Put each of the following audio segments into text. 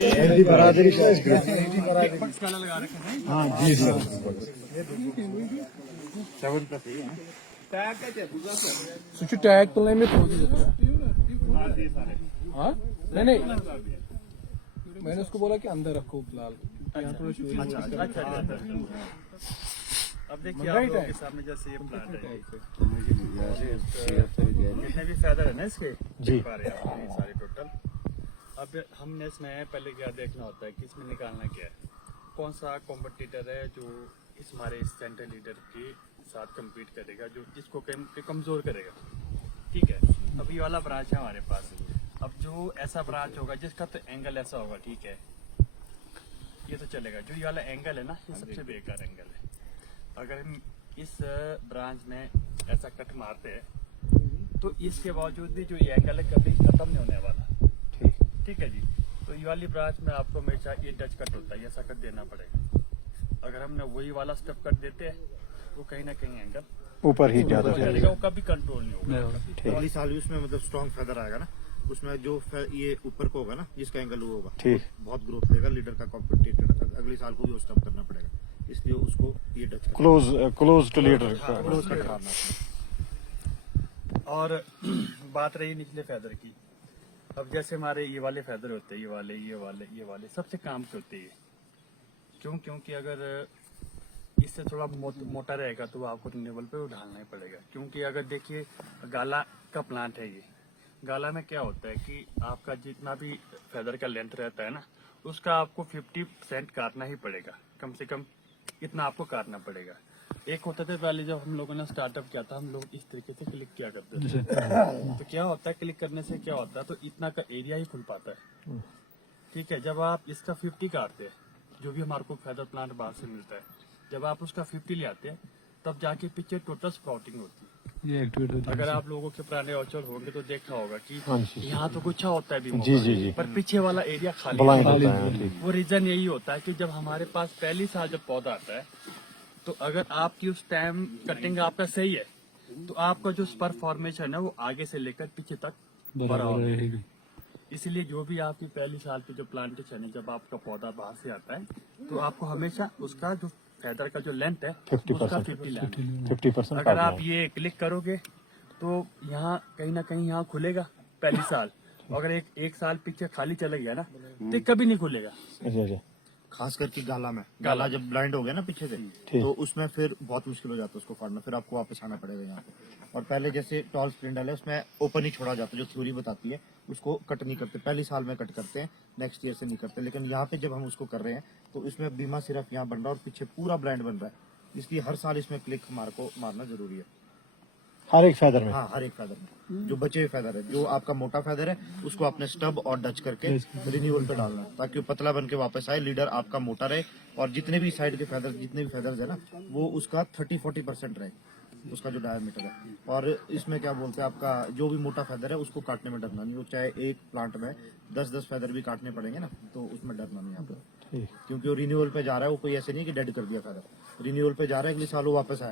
बरादरी का हाँ जी जी सुच टैग तुलने में थोड़ी हाँ नहीं नहीं मैंने उसको बोला कि अंदर रखो फिलहाल यहाँ थोड़ा चोरी अब देखिए आप लोगों के सामने जैसे ये प्लांट है जितने भी फेदर है ना इसके जी पा रहे हैं आप ये सारे टोटल। अब हमने इसमें पहले क्या देखना होता है कि इसमें निकालना क्या है, कौन सा कॉम्पिटिटर है जो इस हमारे सेंट्रल लीडर के साथ compete करेगा, जो जिसको कमजोर करेगा। ठीक है, अब ये वाला ब्रांच है हमारे पास। अब जो ऐसा ब्रांच होगा जिसका तो एंगल ऐसा होगा, ठीक है, ये तो चलेगा। जो ये वाला एंगल है ना, ये सबसे बेकार एंगल है। अगर हम इस ब्रांच में ऐसा कट मारते हैं तो इसके बावजूद भी जो ये एंगल है कभी खत्म नहीं होने वाला। ठीक है जी, तो ये वाली ब्रांच में आपको हमेशा ये टच कट होता है, ऐसा कट देना पड़ेगा। अगर हमने वही वाला स्टेप कट देते हैं वो कहीं ना कहीं एंगल ऊपर ही ज्यादा चलेगा, वो कभी कंट्रोल नहीं होगा। अगली साल भी उसमें मतलब स्ट्रॉन्ग फेदर आएगा ना, उसमें जो ये ऊपर को होगा ना, जिसका एंगल वो होगा, ठीक बहुत ग्रोथ लेगा। लीडर का कॉम्पिटिटर अगली साल को भी वो स्टॉप करना पड़ेगा, इसलिए उसको ये touch close to leader close cut मारना। और बात रही निचले फेदर की। अब जैसे हमारे ये वाले फेदर होते हैं, ये वाले सबसे काम के होते हैं। क्योंकि अगर इससे थोड़ा मोटा रहेगा तो आपको रिन्यूएबल पे उठाना ही पड़ेगा। क्योंकि अगर देखिए गाला का प्लांट है, ये गाला में क्या होता है कि आपका जितना भी फेदर का लेंथ रहता है ना, उसका आपको 50% काटना ही पड़ेगा, कम से कम इतना आपको काटना पड़ेगा। एक होता था पहले जब हम लोगों ने स्टार्टअप किया था, हम लोग इस तरीके से क्लिक किया करते थे। तो क्या होता है, क्लिक करने से क्या होता है, तो इतना का एरिया ही खुल पाता है। ठीक है, जब आप इसका 50 काटते हैं, जो भी हमारे को फेदर प्लांट बाहर से मिलता है, जब आप उसका 50 ले आते हैं तब जाके पीछे टोटल स्प्राउटिंग होती है। ये एक्टिवेट होता है। अगर आप लोगों के पुराने ऑर्चर्ड होंगे तो देखा होगा कि हाँ जी। यहाँ तो गुच्छा होता है बीमों जी का, जी जी पर पीछे वाला एरिया खाली ब्लाइंड होता होता है। है ठीक वो रीजन यही होता है कि जब हमारे पास पहली साल जब पौधा आता है, तो अगर आपकी उस टाइम कटिंग आपका सही है तो आपका जो स्पर फॉर्मेशन है वो आगे से लेकर पीछे तक बड़ा होगा। इसलिए जो भी आपकी पहली साल की जो प्लांटेशन है, जब आपका पौधा बाहर से आता है तो आपको हमेशा उसका जो फेदर का जो लेंथ है 50% उसका 50 लेना है। 50% अगर आप ये क्लिक करोगे तो यहाँ कहीं ना कहीं यहाँ खुलेगा पहली साल। अगर एक साल पीछे खाली चला गया ना तो ये कभी नहीं खुलेगा। अच्छा खास करके गाला जब ब्लाइंड हो गया ना पीछे से, तो उसमें फिर बहुत मुश्किल हो जाता है उसको फाड़ना, फिर आपको वापस आना पड़ेगा यहाँ पे। और पहले जैसे टॉल स्प्रिंडल है उसमें ओपन ही छोड़ा जाता है, जो थ्योरी बताती है उसको कट नहीं करते, पहली साल में कट करते हैं, नेक्स्ट ईयर से नहीं करते। लेकिन यहाँ पे जब हम उसको कर रहे हैं तो इसमें बीमा सिर्फ यहाँ बन रहा है और पीछे पूरा ब्लाइंड बन रहा है, इसलिए हर साल इसमें क्लिक मारना जरूरी है। हर एक फेदर में हाँ, हर एक फेदर में जो बचे हुए फेदर है, जो आपका मोटा फेदर है उसको आपने स्टब और डच करके रिन्यूअल पे डालना है, ताकि वो पतला बन के वापस आए, लीडर आपका मोटा रहे, और जितने भी साइड के फेदर, जितने भी फेदर्स है ना, वो उसका 30-40% रहे, उसका जो डायमीटर है। और इसमें क्या बोलते हैं, आपका जो भी मोटा फेदर है उसको काटने में डरना नहीं, वो चाहे एक प्लांट में 10-10 फेदर भी काटने पड़ेंगे ना, तो उसमें डरना नहीं आपको, क्योंकि वो रिन्यूअल पे जा रहा है। वो कोई ऐसे नहीं कि डेड कर दिया फेदर, रिन्यूअल पे जा रहा है, अगले साल वो वापस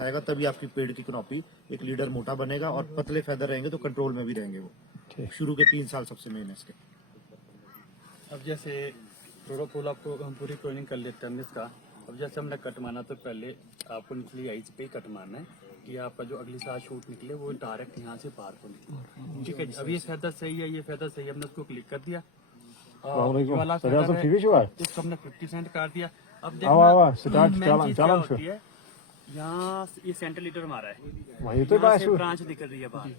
आएगा, तभी आपकी पेड़ की क्रॉपी एक लीडर मोटा बनेगा, और पतले फेदर रहेंगे तो कंट्रोल में भी रहेंगे वो। शुरू के 3 साल सबसे मेन है इसके। अब जैसे प्रोडोपोल आपको हम पूरी ट्रेनिंग कर लेते हैं इसका। अब जैसे हमने कट मारना तो पहले आपको निचली आइज पे ही कट मारना है कि आपका जो अगली साल शूट निकले वो डायरेक्ट यहाँ से बाहर को निकले। ठीक है, अब ये फेदर सही है, ये फेदर सही है, हमने उसको क्लिक कर दिया। ये वाला फेदर है, इसको हमने 50% काट दिया। अब देखना मेन चीज क्या होती है, यहाँ ये सेंटर लीटर मारा है, यहाँ से ब्रांच निकल रही है बाहर।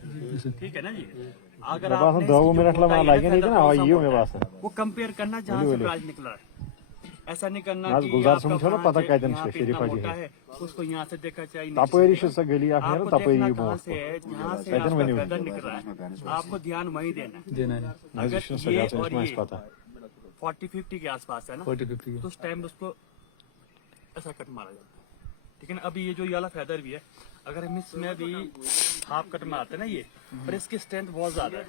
ठीक है ना जी, अगर आपने वो कंपेयर करना जहाँ से ब्रांच निकला है, ऐसा नहीं करना कि आपका ब्रांच यहाँ पे इतना मोटा है उसको यहाँ से देखा चाहिए, आपको देखना कहाँ से है, जहाँ से आपका फेदर निकल रहा है आपको ध्यान वहीं देना है। अगर ये और ये 40-50 के आसपास है ना, तो उस टाइम उसको ऐसा कट मारा जाता है। ठीक है ना, अभी ये जो वाला फेदर भी है, अगर हम इसमें भी हाफ कट मारते हैं ना ये, पर इसकी स्ट्रेंथ बहुत ज्यादा है,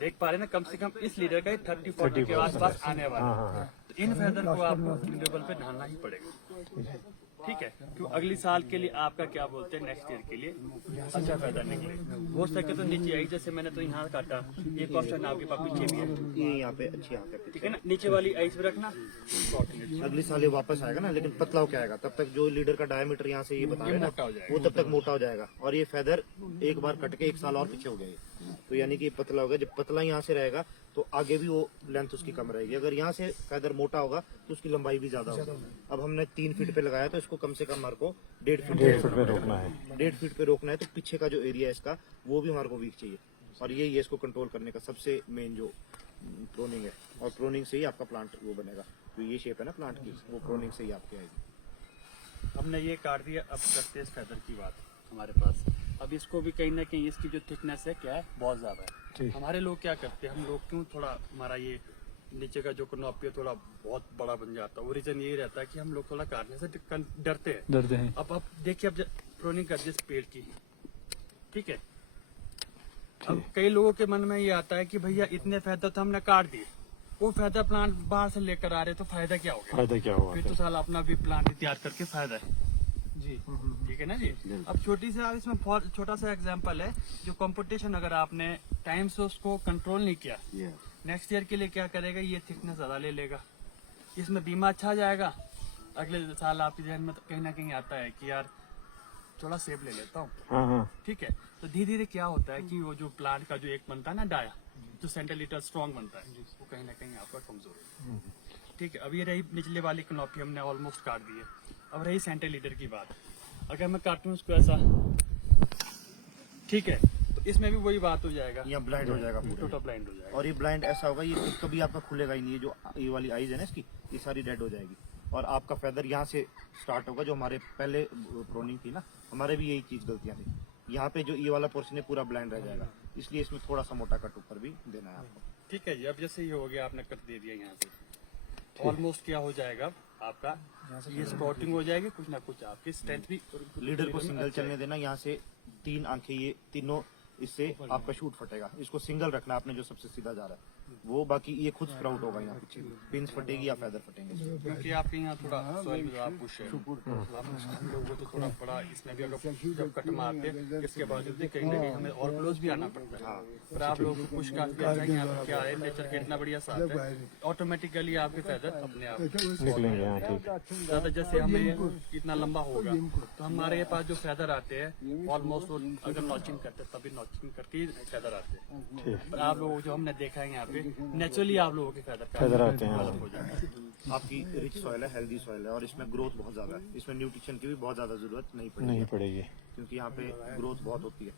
देख पा रहे हैं ना, कम से कम इस लीडर का 30-40 के आसपास आने वाला है। तो इन फेदर को आपको रिन्यूएबल पे डालना ही पड़ेगा। ठीक है, क्यों अगली साल के लिए आपका क्या बोलते हैं नेक्स्ट ईयर के लिए अच्छा फायदा निकले। हो सके तो नीचे आई, जैसे मैंने तो यहाँ काटा, एक ऑप्शन आपके पास पीछे भी है, ये यहाँ पे अच्छी यहाँ पे ठीक है ना, नीचे वाली आइस में रखना। अगली साल ये वापस आएगा ना, लेकिन पतला हो क्या आएगा, तब तक जो लीडर का डायमीटर यहाँ से ये बता रहे हैं मोटा हो ना, जाएगा। वो तब तक मोटा हो जाएगा और ये फेदर एक बार कट के 1 साल और पीछे हो गया ये। तो यानी कि पतला होगा, जब पतला यहाँ से रहेगा तो आगे भी वो लेंथ उसकी कम रहेगी। अगर यहाँ से फेदर मोटा होगा तो उसकी लंबाई भी ज्यादा होगी। अब हमने 3 फीट पे लगाया तो इसको कम से कम हमारे को 1.5 फीट 1.5 फीट पे रोकना है। 1.5 फीट पे रोकना है। तो पीछे का जो एरिया है इसका वो भी हमारे को वीक चाहिए, और ये इसको कंट्रोल करने का सबसे मेन जो प्रोनिंग है, और प्रोनिंग से ही आपका प्लांट वो बनेगा। तो ये शेप है ना प्लांट की, वो प्रोनिंग से ही आपकी आएगी। हमने ये काट दिया, अब करते हैं फेदर की बात हमारे पास। अब इसको भी कहीं ना कहीं इसकी जो थिकनेस है क्या है, बहुत ज्यादा है। ठीक। हमारे लोग क्या करते हैं, हम लोग क्यों थोड़ा हमारा ये नीचे का जो कनोपी है थोड़ा बहुत बड़ा बन जाता है। वो रीजन ये रहता है कि हम लोग थोड़ा काटने से डरते हैं। अब देखिए, अब प्रोनिंग कर दिया पेड़ की, ठीक है। अब कई लोगों के मन में ये आता है कि भैया इतने फेदर तो हमने काट दिए, वो फेदर प्लांट बाहर से लेकर आ रहे तो फायदा क्या होगा? फायदा क्या होगा फिर तो साल अपना भी प्लांट तैयार करके फायदा है जी। ठीक है ना जी। अब छोटी सी इसमें बहुत छोटा सा एग्जांपल है, जो कंपटीशन अगर आपने टाइम से उसको कंट्रोल नहीं किया, नेक्स्ट ईयर के लिए क्या करेगा, ये थिकनेस ज्यादा ले लेगा, इसमें बीमा अच्छा आ जाएगा। अगले साल आपके जहन में तो कहीं ना कहीं आता है कि यार थोड़ा सेब ले लेता हूँ, हाँ हाँ ठीक है। तो धीरे धीरे क्या होता है कि वो जो प्लांट का जो एक बनता है ना डाया, जो सेंटीमीटर स्ट्रॉन्ग बनता है, वो कहीं ना कहीं आपका कमजोर है, ठीक है। अब ये रही निचले वाली कनोपी हमने ऑलमोस्ट काट दी है। अब रही सेंटीमीटर की बात, अगर मैं काटूं उसको ऐसा, ठीक है, तो इसमें भी वही बात हो जाएगा, यहाँ ब्लाइंड हो जाएगा पूरा। टोटल ब्लाइंड हो जाएगा। और ये ब्लाइंड ऐसा होगा, ये कभी आपका खुलेगा ही नहीं। ये जो ये वाली आईज है ना इसकी, ये सारी डेड हो जाएगी। और आपका फेदर यहाँ से स्टार्ट होगा, जो हमारे पहले प्रोनिंग थी ना, हमारे भी यही चीज गलतियां थी। यहाँ पे जो ये वाला पोर्शन है पूरा ब्लाइंड रह जाएगा, इसलिए इसमें थोड़ा सा मोटा कट ऊपर भी देना है आपको। ठीक है जी। अब जैसे ये हो गया, आपने कट दे दिया यहाँ से, ऑलमोस्ट क्या हो जाएगा आपका, ये स्पॉटिंग हो जाएगी, कुछ ना कुछ आपकी स्ट्रेंथ भी। लीडर को सिंगल चलने देना, यहाँ से 3 आंखें, ये तीनों, इससे आपका शूट फटेगा। इसको सिंगल रखना आपने, जो सबसे सीधा जा रहा है वो, बाकी ये खुद स्प्राउट होगा। यहाँ पीछे पिंस फटेगी या फेदर फटेंगे। क्योंकि आपके यहाँ थोड़ा सॉइल में आप पुश है, हम लोगों को तो थोड़ा बड़ा, इसमें भी अगर जब कट मारते हैं, इसके बावजूद भी कहीं ना कहीं हमें और क्लोज भी आना पड़ता है। पर आप लोगों को पुश काफी आता है। यहाँ पर क्या है, नेचर का इतना बढ़िया साथ है, ऑटोमेटिकली आपके फेदर अपने आप निकलेंगे। हाँ ठीक। ज्यादा जैसे हमें इतना लंबा होगा तो हमारे पास जो फेदर आते हैं ऑलमोस्ट, अगर नॉचिंग करते हैं तभी नॉचिंग करके ही फेदर आते हैं। पर आप लोगों को जो हमने देखा है यहाँ पे, नेचुरली आप लोगों के फेदर आते हैं। हो जाता है। आपकी रिच सॉइल है, हेल्दी सॉइल है, और इसमें ग्रोथ बहुत ज्यादा है। इसमें न्यूट्रिशन की भी बहुत ज्यादा जरूरत नहीं पड़ेगी, नहीं पड़ेगी, क्योंकि यहाँ पे ग्रोथ बहुत होती है।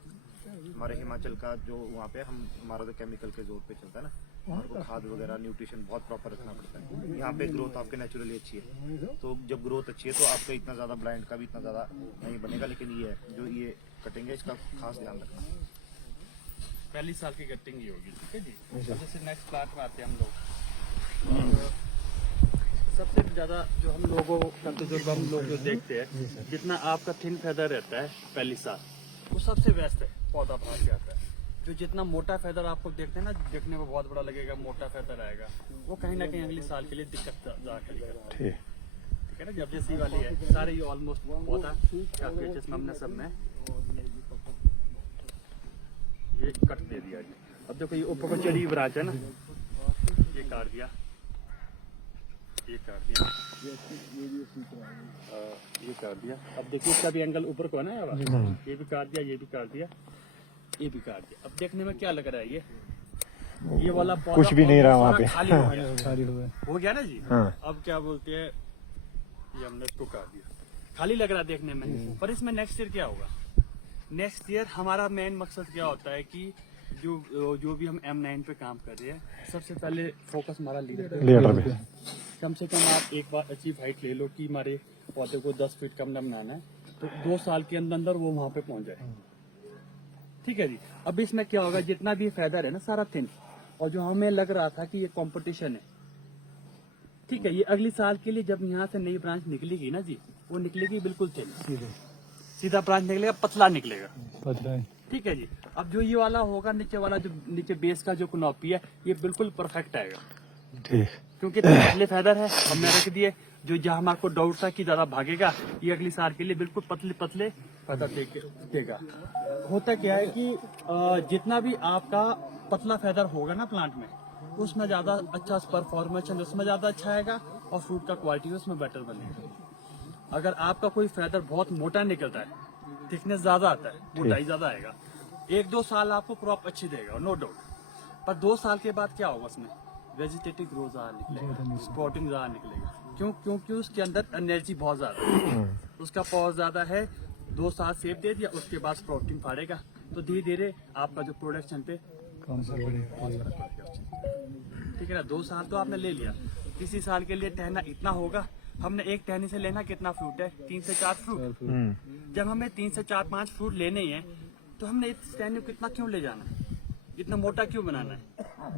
हमारे हिमाचल का जो वहाँ पे हमारा तो केमिकल के जोर पे चलता है ना, हमारे को खाद वगैरह न्यूट्रिशन बहुत प्रॉपर रखना पड़ता है। यहाँ पे ग्रोथ आपके नेचुरली अच्छी है, तो जब ग्रोथ अच्छी है तो आपका इतना ज्यादा ब्लाइंड का भी इतना ज्यादा नहीं बनेगा। लेकिन ये है, जो ये कटेंगे इसका खास ध्यान रखना। पहली साल की कटिंग ही होगी, ठीक है जी। अब जैसे नेक्स्ट प्लांट में आते हैं हम लोग, सबसे ज्यादा जो हम लोगों का तजुर्बा हम लोग जो देखते हैं, जितना आपका थिन फेदर रहता है पहली साल, वो सबसे बेस्ट है, पौधा बाहर से आता है। जो जितना मोटा फेदर आपको देखते हैं ना, देखने में बहुत बड़ा लगेगा, मोटा फेदर आएगा, वो कहीं ना कहीं अगली साल के लिए दिक्कत ज्यादा करेगा, ठीक है ना। जब जैसी वाली है, सारे ये ऑलमोस्ट पौधा क्या पेजेस में हमने सब में ये कट दे दिया। अब देखो ये ऊपर को चढ़ी ब्रांच है ना, ये काट दिया, ये काट दिया, ये काट दिया। अब देखिए इसका भी एंगल ऊपर को है ना, ये भी काट दिया, ये भी काट दिया, ये भी काट दिया। अब देखने में क्या लग रहा है, ये वाला पौधा कुछ भी नहीं रहा वहाँ पे, खाली हो गया ना जी। हाँ। अब क्या बोलते हैं, ये हमने इसको काट दिया, खाली लग रहा है देखने में। पर इसमें नेक्स्ट ईयर क्या होगा, नेक्स्ट ईयर हमारा मेन मकसद क्या होता है कि जो भी हम M9 पे काम कर रहे हैं, सबसे पहले फोकस हमारा लीडर पे। कम से कम आप एक बार अचीव हाइट ले लो कि हमारे पौधे को 10 फीट कम बनाना है, तो 2 साल के अंदर अंदर वो वहां पे पहुंच जाए, ठीक है जी। अब इसमें क्या होगा, जितना भी फेदर है ना सारा थिन, और जो हमें लग रहा था कि ये कंपटीशन है, ठीक है, ये अगली साल के लिए जब यहाँ से नई ब्रांच निकलेगी ना जी, वो निकलेगी बिल्कुल थिन, सीधा ब्रांच निकलेगा, पतला निकलेगा, ठीक है जी। अब जो ये वाला होगा, नीचे वाला जो नीचे बेस का जो कनोपी है, ये बिल्कुल परफेक्ट आएगा, ठीक। क्योंकि पतले फेदर है हमने रख दिए, जो जहाँ हमारे को डाउट था कि ज्यादा भागेगा, ये अगली साल के लिए बिल्कुल पतले पतले फेदर देगा। होता क्या है कि जितना भी आपका पतला फेदर होगा ना प्लांट में, उसमें ज्यादा अच्छा परफॉर्मेंस उसमें ज्यादा अच्छा आएगा और फ्रूट का क्वालिटी उसमें बेटर बनेगा। अगर आपका कोई फेदर बहुत मोटा निकलता है, थिकनेस ज्यादा आता है, मोटाई ज्यादा आएगा, 1-2 साल आपको क्रॉप अच्छी देगा नो डाउट, पर 2 साल के बाद क्या होगा, उसमें वेजिटेटिव ग्रोथ ज्यादा निकलेगा, स्पॉटिंग ज्यादा निकलेगा। क्यों? क्योंकि उसके अंदर एनर्जी बहुत ज्यादा है, उसका पावर ज्यादा है। 2 साल सेब दे दिया, उसके बाद स्प्राउटिंग फाड़ेगा, तो धीरे धीरे आपका जो प्रोडक्शन पे ठीक है ना। 2 साल तो आपने ले लिया, इसी साल के लिए टहना इतना होगा। हमने एक टहनी से लेना कितना फ्रूट है, 3 से 4 फ्रूट। जब हमें 3 से 4-5 फ्रूट लेने ही हैं, तो हमने इस टहनी को कितना क्यों ले जाना है, इतना मोटा क्यों बनाना है?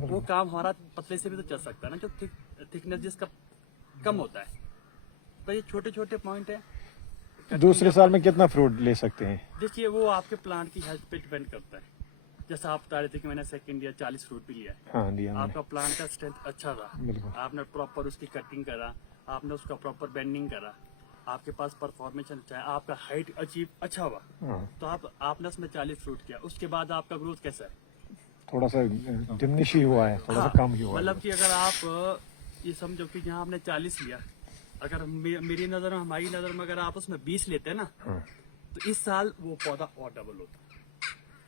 वो काम हमारा पतले से भी तो चल सकता है ना, जो थिकनेस जिसका कम होता है। तो ये छोटे छोटे पॉइंट है। दूसरे साल में कितना फ्रूट ले सकते हैं? देखिए वो आपके प्लांट की हेल्थ पे डिपेंड करता है। जैसा आप बता रहे थे कि मैंने सेकंड ईयर 40 फ्रूट भी लिया है। हाँ दिया मैंने। आपका प्लांट का स्ट्रेंथ अच्छा बिल्कुल। रहा, आपने प्रॉपर उसकी कटिंग करा, आपने उसका प्रॉपर बेंडिंग करा, आपके पास परफॉर्मेंस अच्छा है, आपका हाइट अचीव अच्छा हुआ, हाँ। तो आपने उसमें 40 फ्रूट किया, उसके बाद आपका ग्रोथ कैसा है? थोड़ा सा डिमिनिश ही हुआ है, थोड़ा सा कम ही हुआ है। मतलब कि अगर आप ये समझो कि यहाँ हमने 40 लिया, अगर मेरी नजर में, हमारी नजर में अगर आप उसमें 20 लेते हैं ना, तो इस साल वो पौधा और डबल होता है।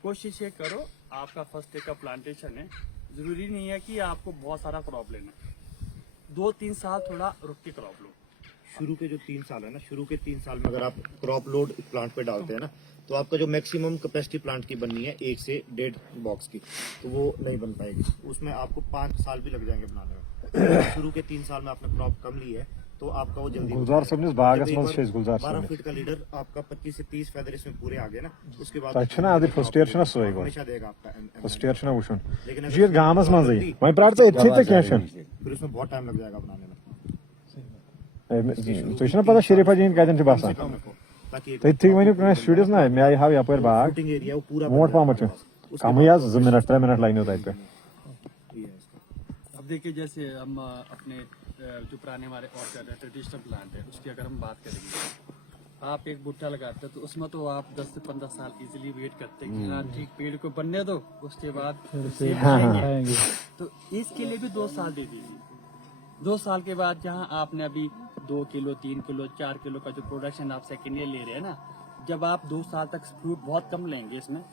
कोशिश ये करो, आपका फर्स्ट डे का प्लांटेशन है, जरूरी नहीं है कि आपको बहुत सारा क्रॉप लेना है, 2-3 साल थोड़ा रुक के क्रॉप लो। शुरू के जो 3 साल है ना, शुरू के 3 साल में अगर आप क्रॉप लोड प्लांट पे डालते हैं ना, तो आपका जो मैक्सिमम कैपेसिटी प्लांट की बननी है 1 से 1.5 बॉक्स की, तो वो नहीं बन पाएगी। उसमें आपको 5 साल भी लग जाएंगे बनाने में। शुरू के 3 साल में आपने क्रॉप कम ली है, तो आपका वो जल्दी गुलजार सबने बागस जब एक में बार शेष गुलजार 12 सबने फीट का लीडर आपका 25 से 30 फेदर इसमें पूरे आ गए ना, उसके बाद अच्छा ना आदि फर्स्ट ईयर छना सोई गो हमेशा देगा आपका फर्स्ट ईयर छना वुशन लेकिन ये गामस मंजई मैं प्रार्थना इतनी तक कैशन फिर उसमें बहुत टाइम लग जाएगा बनाने में। तो इसने पता शरीफा जी कहते हैं बासा ताकि तो इतनी वनी कने स्टूडियोस ना मैं आई हाव यपर बाग शूटिंग एरिया वो पूरा मोट पामच कम या 2 मिनट 3 मिनट लाइन होता है पे। अब देखिए जैसे हम अपने जो पुराने हमारे ऑर्चर्ड है, ट्रेडिशनल प्लांट है, उसकी अगर हम बात करेंगे, आप एक बुट्टा लगाते हैं तो उसमें तो आप 10 से 15 साल इजीली वेट करते हैं कि हाँ ठीक पेड़ को बनने दो, उसके बाद सेब खाएंगे। तो इसके लिए भी 2 साल दे दीजिए। 2 साल के बाद जहाँ आपने अभी 2 किलो 3 किलो 4 किलो का जो प्रोडक्शन आप सेकेंड ईयर ले रहे हैं ना, जब आप 2 साल तक फ्रूट बहुत कम लेंगे इसमें,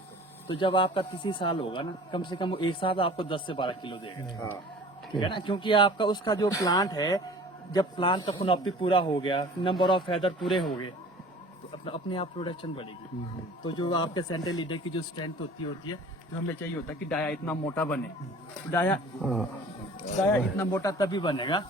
तो जब आपका 30 साल होगा ना, कम से कम वो एक साथ आपको 10 से 12 किलो देगा, ठीक है ना। क्योंकि आपका उसका जो प्लांट है, जब प्लांट का खुनापी पूरा हो गया, नंबर ऑफ फेदर पूरे हो गए, तो अपने आप प्रोडक्शन बढ़ेगी। तो जो आपके सेंट्रल लीडर की जो स्ट्रेंथ होती है, जो हमें चाहिए होता है कि डाया इतना मोटा बने, तो डाया इतना मोटा तभी बनेगा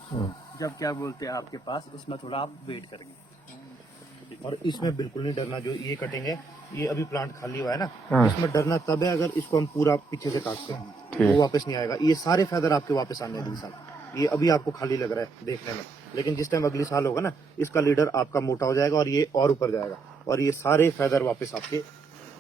जब क्या बोलते हैं आपके पास उसमें थोड़ा आप वेट करेंगे। और इसमें बिल्कुल नहीं डरना, जो ये कटिंग है, ये अभी प्लांट खाली हुआ है ना, इसमें डरना तब है अगर इसको हम पूरा पीछे से काटते हैं, वो वापस नहीं आएगा। ये सारे फेदर आपके वापस आने हैं अगले साल। ये अभी आपको खाली लग रहा है देखने में, लेकिन जिस टाइम अगली साल होगा ना, इसका लीडर आपका मोटा हो जाएगा और ये और ऊपर जाएगा, और ये सारे फेदर वापस आपके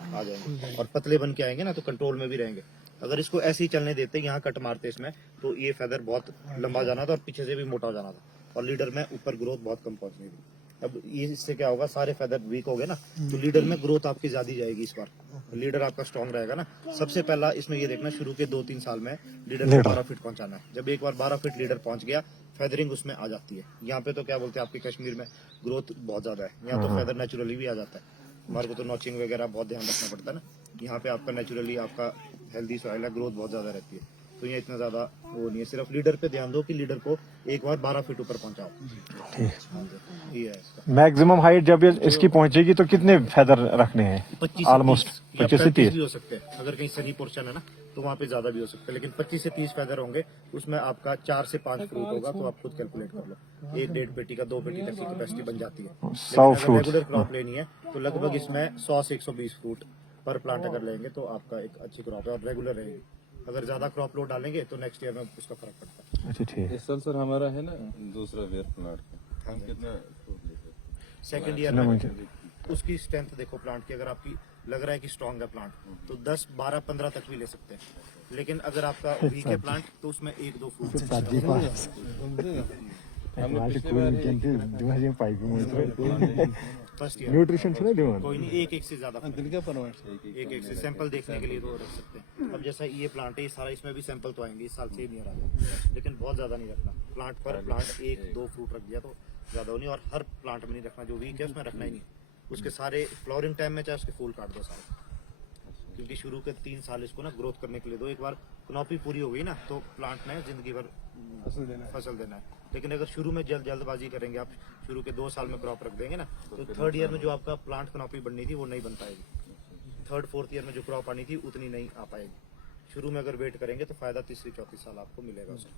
आ जाएंगे और पतले बन के आएंगे ना, तो कंट्रोल में भी रहेंगे। अगर इसको ऐसे ही चलने देते, यहाँ कट मारते इसमें, तो ये फेदर बहुत लंबा जाना था और पीछे से भी मोटा हो जाना था, और लीडर में ऊपर ग्रोथ बहुत कम पहुंचनी थी। अब ये इससे क्या होगा, सारे फेदर वीक हो गए ना, तो लीडर में ग्रोथ आपकी ज्यादा जाएगी। इस बार लीडर आपका स्ट्रांग रहेगा ना। सबसे पहला इसमें ये देखना, शुरू के 2-3 साल में लीडर को 12 फीट पहुंचाना है। जब एक बार 12 फीट लीडर पहुंच गया, फेदरिंग उसमें आ जाती है। यहाँ पे तो क्या बोलते हैं आपके कश्मीर में, ग्रोथ बहुत ज्यादा है, यहाँ तो फेदर नेचुरली भी आ जाता है। हमारे को तो नॉचिंग वगैरह बहुत ध्यान रखना पड़ता है ना, यहाँ पे आपका नेचुरली आपका हेल्दी सॉइल है, ग्रोथ बहुत ज्यादा रहती है, तो ये इतना ज्यादा वो नहीं है। सिर्फ लीडर पे ध्यान दो कि लीडर को एक बार 12 फीट ऊपर पहुंचाओ। ये है इसका मैक्सिमम हाइट जब ये इसकी पहुंचेगी तो कितने फेदर रखने हैं? 25 ऑलमोस्ट 25 से 30 भी हो सकते हैं। अगर कहीं सनी पोर्शन है ना, तो वहाँ पे ज्यादा भी हो सकते हैं, लेकिन 25 से 30 फेदर होंगे। उसमें आपका 4 से 5 फ्रूट होगा, तो आप खुद कैलकुलेट कर लो, 1-1.5 पेटी का 2 पेटी तक की कैपेसिटी बन जाती है। 100 फ्रूट रेगुलर क्रॉप लेनी है तो लगभग इसमें 100 से 120 फ्रूट पर प्लांट अगर लेंगे, तो आपका एक अच्छी क्रॉप है और रेगुलर रहेगी। अगर ज्यादा क्रॉप लोड डालेंगे तो नेक्स्ट ईयर में उसका फर्क पड़ता है। अच्छा ठीक है। इस साल सर हमारा है ना दूसरा वेयर प्लांट का, हम कितना फ्रूट ले सकते हैं? सेकेंड ईयर में उसकी स्ट्रेंथ देखो प्लांट की, अगर आपकी लग रहा है कि स्ट्रांग है प्लांट, तो 10, 12, 15 तक भी ले सकते हैं। लेकिन अगर आपका वीक है प्लांट, तो उसमें 1-2 फ्रूट फर्स्ट ईयर न्यूट्रिशन से दिवान कोई नहीं, एक से ज्यादा एक से सैंपल देखने के लिए तो रख सकते हैं। अब जैसा ये प्लांट है, ये सारा इसमें भी सैंपल तो आएंगे, इस साल से ही नहीं आ रहा, लेकिन बहुत ज्यादा नहीं रखना। प्लांट पर प्लांट एक दो फ्रूट रख दिया तो ज्यादा नहीं, और हर प्लांट में नहीं रखना, जो वीक है उसमें रखना ही नहीं। उसके सारे फ्लावरिंग टाइम में चाहे उसके फूल काट दो सारे, क्योंकि शुरू के 3 साल इसको ना ग्रोथ करने के लिए दो। एक बार कनॉपी पूरी हो गई ना तो प्लांट ने जिंदगी भर फसल देना है। लेकिन अगर शुरू में जल्दबाजी करेंगे आप, शुरू के 2 साल में क्रॉप रख देंगे ना, तो 3rd ईयर में जो आपका प्लांट कनॉपी बननी थी वो नहीं बन पाएगी। 3rd 4th ईयर में जो क्रॉप आनी थी उतनी नहीं आ पाएगी। शुरू में अगर वेट करेंगे तो फायदा 3री 4थी साल आपको मिलेगा उसमें।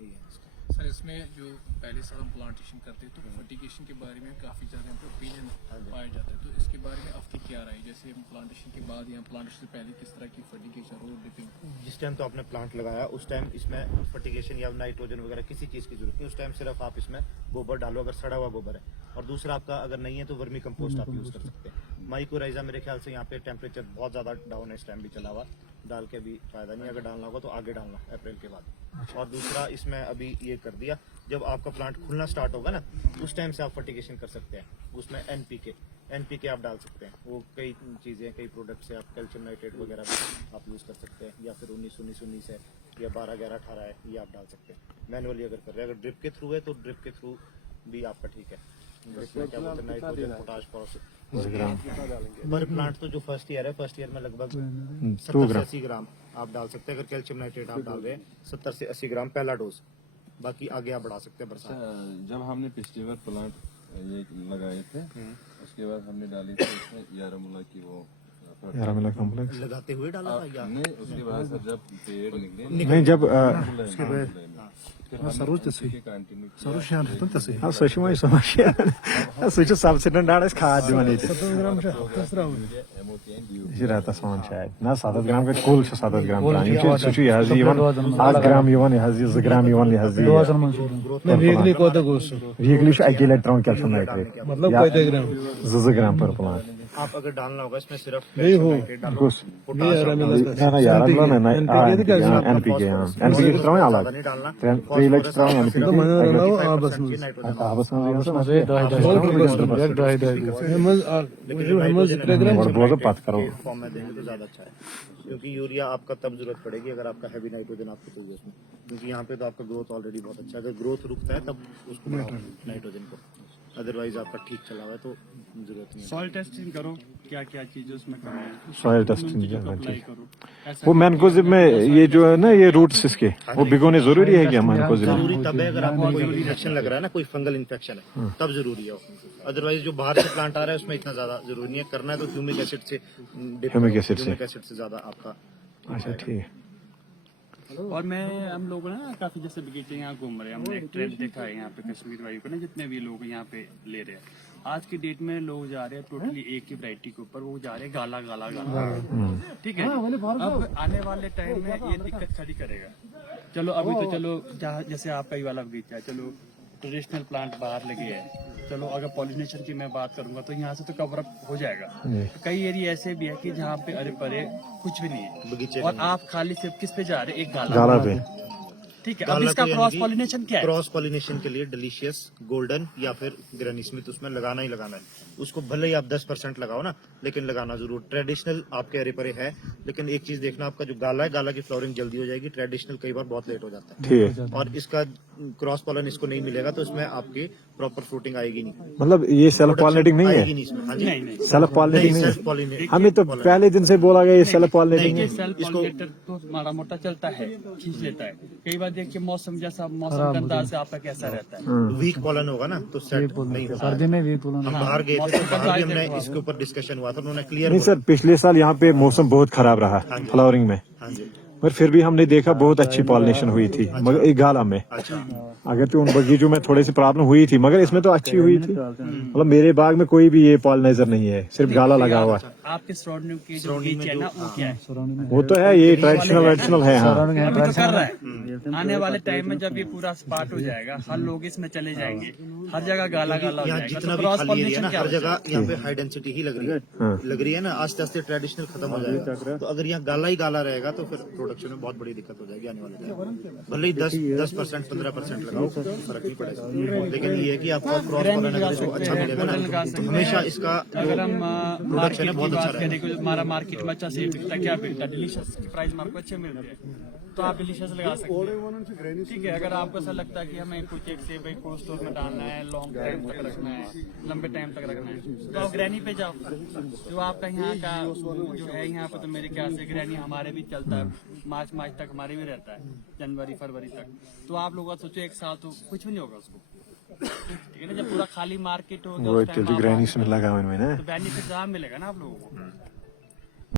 ये है इसका। सर इसमें जो पहले साल हम प्लांटेशन करते हैं तो फर्टिगेशन के बारे में काफ़ी ज़्यादा हमको ओपिनियन पाया जाता है, तो इसके बारे में आपकी क्या राय है? जैसे हम प्लांटेशन के बाद या प्लांटेशन से पहले किस तरह की फर्टिगेशन और डिपिंग? जिस टाइम तो आपने प्लांट लगाया उस टाइम इसमें फर्टिगेशन या नाइट्रोजन वगैरह किसी चीज़ की जरूरत नहीं। उस टाइम सिर्फ आप इसमें गोबर डालो, अगर सड़ा हुआ गोबर है। और दूसरा आपका अगर नहीं है तो वर्मी कंपोस्ट आप यूज़ कर सकते हैं। माइकोराइजा मेरे ख्याल से यहाँ पे टेम्परेचर बहुत ज़्यादा डाउन है, इस टाइम भी चला हुआ, डाल के भी फायदा नहीं। अगर डालना होगा तो आगे डालना अप्रैल के बाद। और दूसरा इसमें अभी ये कर दिया, जब आपका प्लांट खुलना स्टार्ट होगा ना उस टाइम से आप फर्टिगेशन कर सकते हैं। उसमें एनपीके आप डाल सकते हैं। वो कई चीज़ें, कई प्रोडक्ट्स है, आप कैल्शियम नाइट्रेट वगैरह भी आप यूज़ कर सकते हैं, या फिर 19-19 है या 12-11-18 है, ये आप डाल सकते हैं मैनुअली अगर कर रहे हैं। अगर ड्रिप के थ्रू है तो ड्रिप के थ्रू भी आपका ठीक है। ड्रिप में क्या बोलते हैं, नाइट्रोजन पोटाश पर प्लांट तो जो फर्स्ट ईयर है, फर्स्ट ईयर में लगभग 70 से 80 ग्राम आप डाल सकते हैं। अगर कैल्शियम नाइट्रेट आप डाल रहे हैं 70 से 80 ग्राम पहला डोज, बाकी आगे आप बढ़ा सकते हैं बरसात। जब हमने पिछली बार प्लांट ये लगाए थे उसके बाद हमने डाली थी उसमें यारामुला की वो यारामुला कॉम्प्लेक्स लगाते हुए डाला था या नहीं, उसके बाद सर जब पेड़ निकले नहीं जब सरोज कंटिन्यू हाँ सच में समस्या सह सब्सिडेंट डाल खाद दिवान ये रहता सान शायद ना 7 ग्राम का कुल 7 ग्राम सह 1 ग्राम 2 ग्राम वीकली अके लट त्रा कैल्शियम नाइट्रेट 2 ग्राम पर प्लांट। आप अगर डालना होगा इसमें सिर्फ एनपीके बात करो फॉर्म में देंगे तो ज्यादा अच्छा है, क्योंकि यूरिया आपका तब जरूरत पड़ेगी अगर आपका हैवी नाइट्रोजन आपको चाहिए उसमें, क्योंकि यहाँ पे तो आपका ग्रोथ ऑलरेडी बहुत अच्छा है। अगर ग्रोथ रुकता है तब उसको नाइट्रोजन को, अदरवाइज आपका ठीक चला हुआ है तो जरूरत नहीं। सॉइल टेस्टिंग करो, क्या क्या चीजें उसमें करें, सॉइल टेस्टिंग अप्लाई करो। वो मैनकोजिब में ये जो है ना ये रूट्स इसके वो भिगोने जरूरी है क्या? मैनकोजिब जरूरी तब है अगर आपको कोई इन्फेक्शन लग रहा है ना, कोई फंगल इन्फेक्शन है तब जरूरी है। अदरवाइज जो बाहर से प्लांट आ रहा है उसमें इतना ज्यादा जरूरी नहीं है। करना है तो ह्यूमिक एसिड से ज्यादा आपका। अच्छा ठीक है। और हम लोग ना काफी जैसे बगीचे यहाँ घूम रहे हैं, हमने एक ट्रेंड देखा है यहाँ पे कश्मीर वायु को ना, जितने भी लोग यहाँ पे ले रहे हैं आज की डेट में लोग जा रहे हैं टोटली एक ही वैरायटी के ऊपर, वो जा रहे हैं गाला गाला गाला, ठीक है। अब आने वाले टाइम में ये दिक्कत खड़ी करेगा। चलो अभी तो चलो जैसे आपका ही वाला बगीचा है, चलो ट्रेडिशनल प्लांट बाहर लगे हैं, चलो अगर पॉलिनेशन की मैं बात करूंगा तो यहाँ से तो कवर अप हो जाएगा। कई एरिया ऐसे भी है कि जहाँ पे अरे परे कुछ भी नहीं है बगीचे और आप खाली सिर्फ किस पे जा रहे हैं, एक गाला पे, ठीक है। अब इसका क्रॉस पॉलिनेशन क्या है? क्रॉस पॉलिनेशन के लिए डिलीशियस, गोल्डन या फिर ग्रैनी स्मिथ उसमें लगाना ही लगाना है। उसको भले ही आप 10% लगाओ ना, लेकिन लगाना जरूर। ट्रेडिशनल आपके अरे परे है, लेकिन एक चीज देखना, आपका जो गाला है, गाला की फ्लोरिंग जल्दी हो जाएगी, ट्रेडिशनल कई बार बहुत लेट हो जाता है। ठीक है। और इसका क्रॉस पॉलन इसको नहीं मिलेगा तो इसमें आपकी प्रॉपर फ्रूटिंग आएगी नहीं। मतलब ये सेल्फ पॉलिनेटिंग नहीं आएगी है? नहीं इसमें। हाँ जी, सेल्फ पॉलिनेटिंग नहीं सेल्फ है। पॉलिनेट हमें तो पहले दिन से बोला गया ये सेल्फ पॉलिनेटिंग है। सेल्फ पॉलिनेटर तो माड़ा मोटा चलता है, खींच लेता है। कई बार देखिए मौसम जैसा, मौसम के अंदाज से आपका कैसा रहता है। वीक पॉलन होगा ना तो सेट नहीं होगा। हम बाहर गए थे तो बाहर भी हमने इसके ऊपर डिस्कशन हुआ था, उन्होंने क्लियर। नहीं सर, पिछले साल यहाँ पे मौसम बहुत खराब रहा फ्लावरिंग में, हाँ जी, पर फिर भी हमने देखा बहुत अच्छी पॉलिनेशन हुई थी, मगर एक गाला में। अगर तो उन बगीचों में थोड़ी सी प्रॉब्लम हुई थी, मगर इसमें तो अच्छी हुई थी। मतलब मेरे बाग में कोई भी ये पॉलिनाइजर नहीं है, सिर्फ गाला लगा हुआ है। आपके सराउंडिंग के जो बीच है ना, वो क्या है? वो तो है, ये ट्रेडिशनल है। हाँ, अभी तो कर रहा है। आने वाले टाइम में जब ये पूरा स्पार्ट हो जाएगा, हर लोग इसमें चले जाएंगे, हर जगह गाला गाला हो यहाँ जाएगा। जितना तो भी क्रॉस खाली एरिया पॉलिनेशन ना, क्या हर होता है? जगह यहाँ पे हाई डेंसिटी ही लग रही है ना, आस्ते आस्ते ट्रेडिशनल खत्म हो जाएगा। तो अगर यहाँ गाला ही गाला रहेगा तो फिर प्रोडक्शन प्रोडक्शन में बहुत बड़ी दिक्कत हो जाएगी आने वाले टाइम में। भले ही 10% 15% लगाओ, फर्क नहीं पड़ेगा, लेकिन ये है कि आपको क्रॉस वगैरह जो अच्छा मिलेगा ना, तो हमेशा इसका अगर हम प्रोडक्शन है मार्केट बहुत की अच्छा बात करें कि हमारा मार्केट में अच्छा सेल बिकता है, क्या बिकता है, डिलीशियस की प्राइस में आपको अच्छे मिलते हैं, तो आप डिलीशियस लगा सकते हैं। ठीक है, अगर आपको ऐसा लगता है कि हमें कुछ एक से भाई कोल्ड स्टोर में डालना है, लॉन्ग टाइम तक रखना है, लंबे टाइम तक रखना है, तो आप ग्रैनी पे जाओ। जो आपका यहाँ का जो है, यहाँ पे तो मेरे ख्याल से ग्रैनी हमारे भी चलता है, मार्च तक हमारे भी रहता है, जनवरी फरवरी तक। तो आप लोग सोचो एक साल तो कुछ भी नहीं होगा उसको, ठीक है ना। जब पूरा खाली मार्केट होगा वो उस time जो आप ग्रैनी आगे से लगा हुआ है ना, तो बेनिफिट जहाँ मिलेगा ना आप लोगों को।